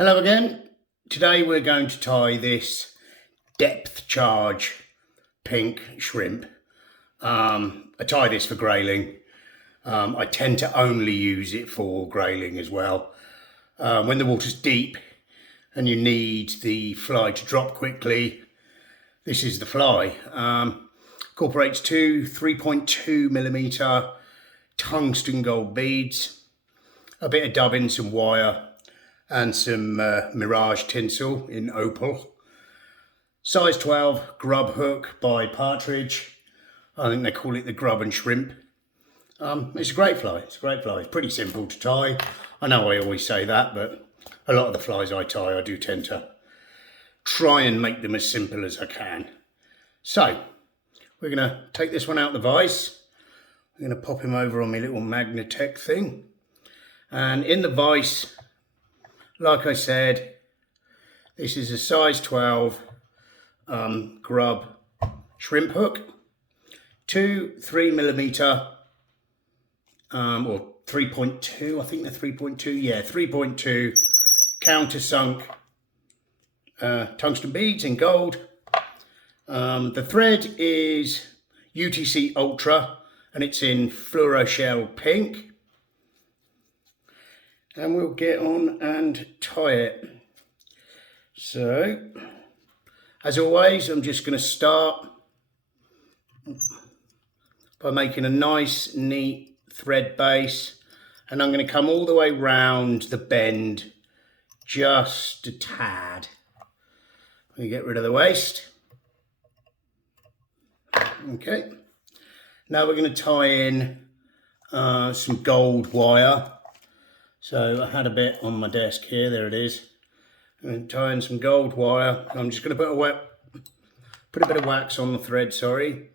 Hello again. Today we're going to tie this depth charge pink shrimp. I tie this for grayling. I tend to only use it for grayling as well. When the water's deep and you need the fly to drop quickly, this is the fly. Incorporates two 3.2mm tungsten gold beads, a bit of dubbing, some wire, and some Mirage tinsel in opal. Size 12 grub hook by Partridge. I think they call it the grub and shrimp. It's a great fly. It's pretty simple to tie. I know I always say that, but a lot of the flies I tie, I do tend to try and make them as simple as I can. So we're going to take this one out the vise. I'm going to pop him over on my little Magnatech thing. And in the vise, like I said, this is a size 12 grub shrimp hook, two 3mm or 3.2, I think they're 3.2, yeah, 3.2 countersunk tungsten beads in gold. The thread is UTC Ultra and it's in fluoroshell pink. And we'll get on and tie it. So, as always, I'm just going to start by making a nice, neat thread base, and I'm going to come all the way round the bend just a tad. We get rid of the waste. Okay. Now we're going to tie in some gold wire. So I had a bit on my desk here, there it is. I'm going to tie in some gold wire. I'm just going to put a bit of wax on the thread, sorry.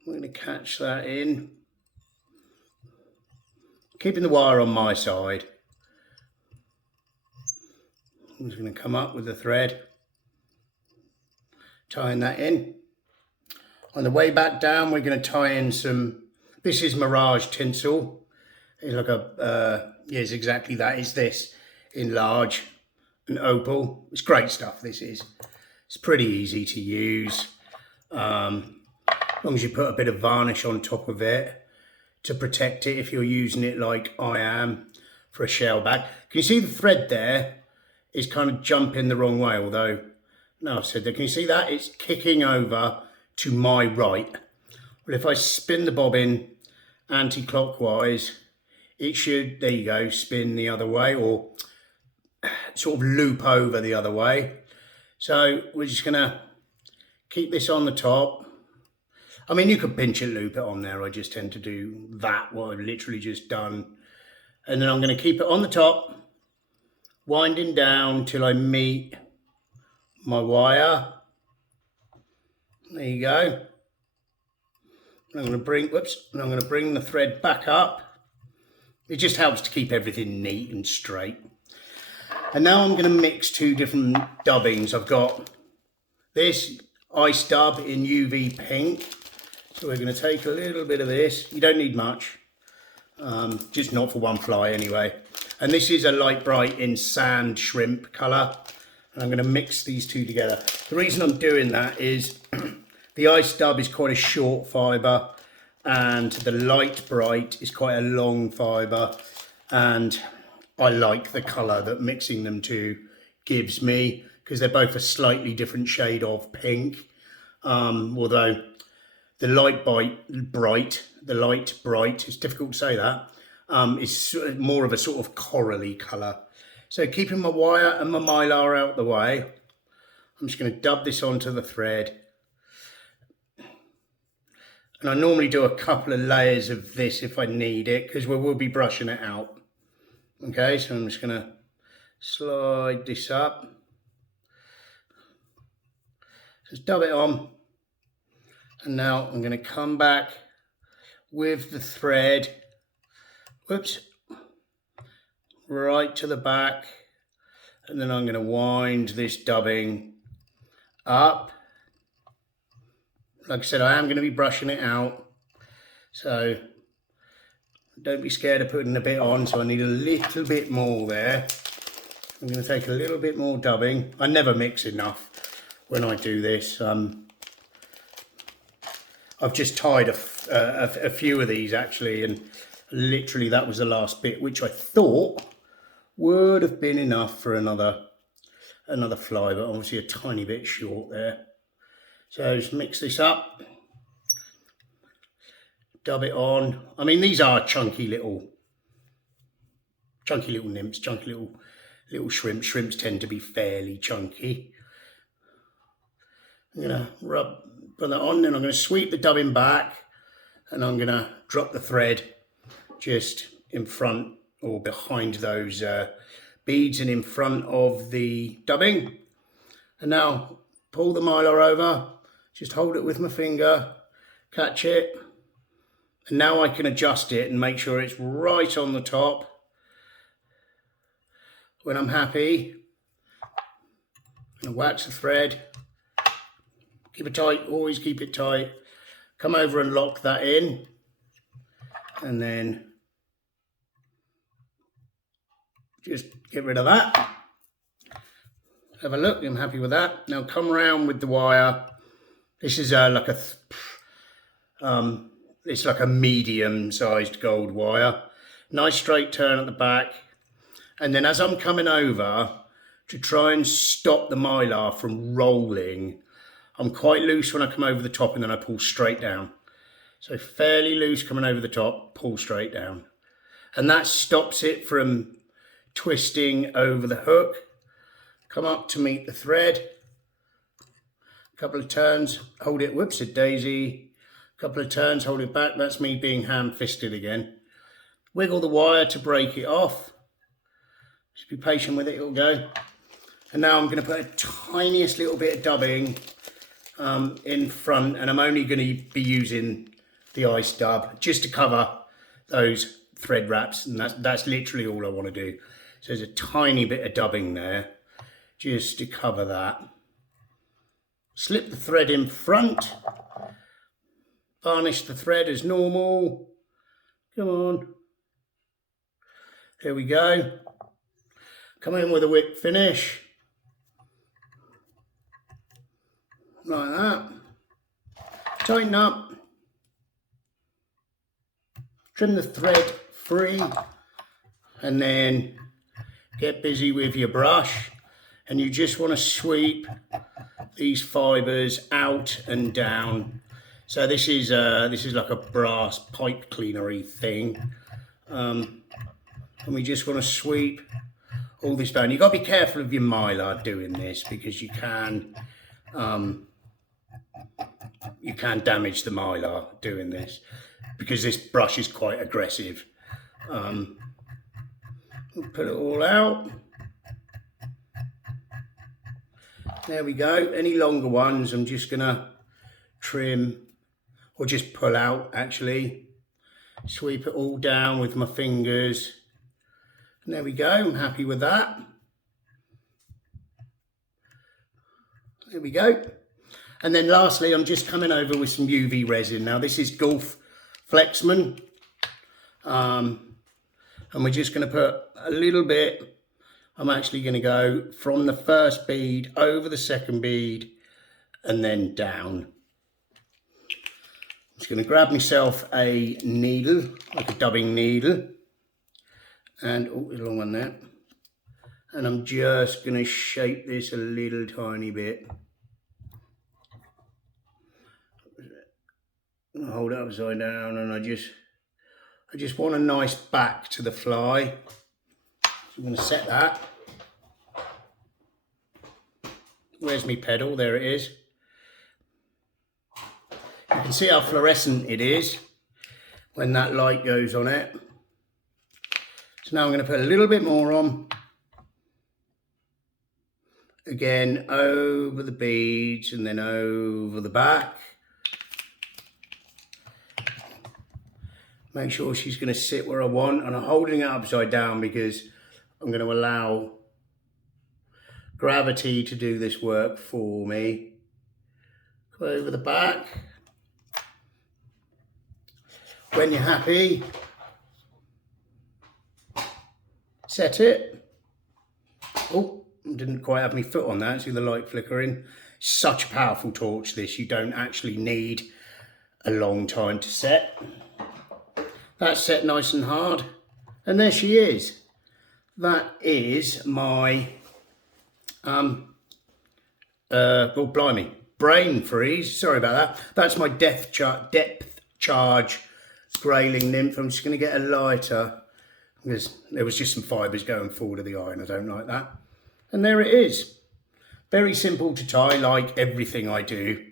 I'm going to catch that in. Keeping the wire on my side. I'm just going to come up with the thread. Tying that in. On the way back down, we're going to tie in some, this is Mirage tinsel. It's like a, yes, exactly that is this in large and opal. It's great stuff, this is. It's pretty easy to use. As long as you put a bit of varnish on top of it to protect it if you're using it like I am for a shell bag. Can you see the thread there is kind of jumping the wrong way, although, no, I've said that. Can you see that? It's kicking over to my right. Well, if I spin the bobbin anti-clockwise, it should, there you go, spin the other way or sort of loop over the other way. So we're just going to keep this on the top. I mean, you could pinch and loop it on there. I just tend to do that, what I've literally just done. And then I'm going to keep it on the top, winding down till I meet my wire. There you go. And I'm going to bring, and I'm going to bring the thread back up. It just helps to keep everything neat and straight. And now I'm going to mix two different dubbings. I've got this ice dub in UV pink. So we're going to take a little bit of this. You don't need much. Just not for one fly anyway. And this is a light bright in sand shrimp colour. And I'm going to mix these two together. The reason I'm doing that is the ice dub is quite a short fibre. And the light bright is quite a long fibre, and I like the colour that mixing them two gives me because they're both a slightly different shade of pink. Although the light bright, it's difficult to say that, is more of a sort of corally colour. So keeping my wire and my mylar out the way, I'm just going to dub this onto the thread. And I normally do a couple of layers of this if I need it, because we will be brushing it out. Okay, so I'm just going to slide this up. Just dub it on. And now I'm going to come back with the thread, right to the back. And then I'm going to wind this dubbing up. Like I said, I am going to be brushing it out, so don't be scared of putting a bit on. So I need a little bit more there. I'm going to take a little bit more dubbing. I never mix enough when I do this. I've just tied a few of these actually, and literally that was the last bit, which I thought would have been enough for another fly, but obviously a tiny bit short there. So just mix this up, dub it on. I mean, these are chunky little nymphs, chunky little shrimps. Shrimps tend to be fairly chunky. I'm gonna put that on, then I'm gonna sweep the dubbing back, and I'm gonna drop the thread just in front or behind those beads and in front of the dubbing. And now pull the mylar over, just hold it with my finger, catch it, and now I can adjust it and make sure it's right on the top. When I'm happy, I'm gonna wax the thread, keep it tight, always keep it tight, come over and lock that in, and then just get rid of that. Have a look, I'm happy with that. Now come around with the wire. This is like it's like a medium-sized gold wire. Nice straight turn at the back. And then as I'm coming over to try and stop the mylar from rolling, I'm quite loose when I come over the top, and then I pull straight down. So fairly loose coming over the top, pull straight down. And that stops it from twisting over the hook. Come up to meet the thread. A couple of turns, hold it, whoops, a daisy. A couple of turns, hold it back. That's me being ham-fisted again. Wiggle the wire to break it off. Just be patient with it, it'll go. And now I'm going to put a tiniest little bit of dubbing in front, and I'm only going to be using the ice dub just to cover those thread wraps, and that's literally all I want to do. So there's a tiny bit of dubbing there just to cover that. Slip the thread in front, varnish the thread as normal. Come on. Here we go. Come in with a whip finish. Like that. Tighten up. Trim the thread free. And then get busy with your brush. And you just want to sweep these fibers out and down. So this is like a brass pipe cleanery thing. And we just want to sweep all this down. You've got to be careful of your mylar doing this, because you can damage the mylar doing this, because this brush is quite aggressive. We'll put it all out. There we go. Any longer ones I'm just gonna trim, or just pull out actually. Sweep it all down with my fingers. And there we go, I'm happy with that. There we go. And then lastly, I'm just coming over with some UV resin. Now this is Gulf Flexman. And we're just gonna put a little bit. I'm actually gonna go from the first bead over the second bead and then down. I'm just gonna grab myself a needle, like a dubbing needle. And, oh, there's a long one there. And I'm just going to shape this a little tiny bit. Hold it upside down, and I just want a nice back to the fly. So I'm going to set that. Where's my pedal? There it is. You can see how fluorescent it is when that light goes on it. So now I'm going to put a little bit more on. Again, over the beads and then over the back. Make sure she's going to sit where I want, and I'm holding it upside down because I'm going to allow gravity to do this work for me. Go over the back. When you're happy, set it. Oh, didn't quite have my foot on that. See the light flickering. Such a powerful torch this. You don't actually need a long time to set. That's set nice and hard. And there she is. That is my, oh blimey, brain freeze. Sorry about that. That's my depth charge Grayling nymph. I'm just going to get a lighter because there was just some fibres going forward of the eye and I don't like that. And there it is. Very simple to tie, like everything I do.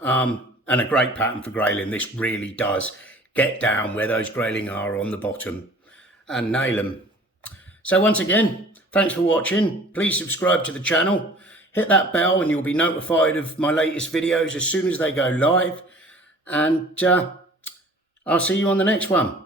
And a great pattern for Grayling. This really does get down where those Grayling are on the bottom and nail them. So once again, thanks for watching. Please subscribe to the channel. Hit that bell and you'll be notified of my latest videos as soon as they go live. And I'll see you on the next one.